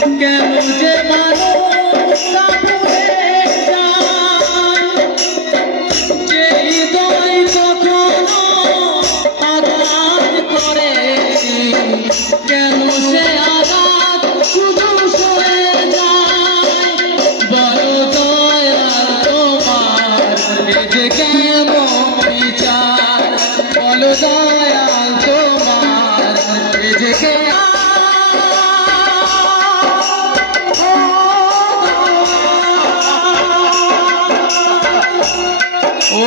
কেন যে মানুষ কাপুরে যায়, যে হৃদয় কখনো আঘাত করেছি, কেন সে আঘাত শুধু সরে যায়। বড় দয়াল তোমার এ যে কেমন বিচার, বলো দয়াল তোমার এ যে কেমন। ও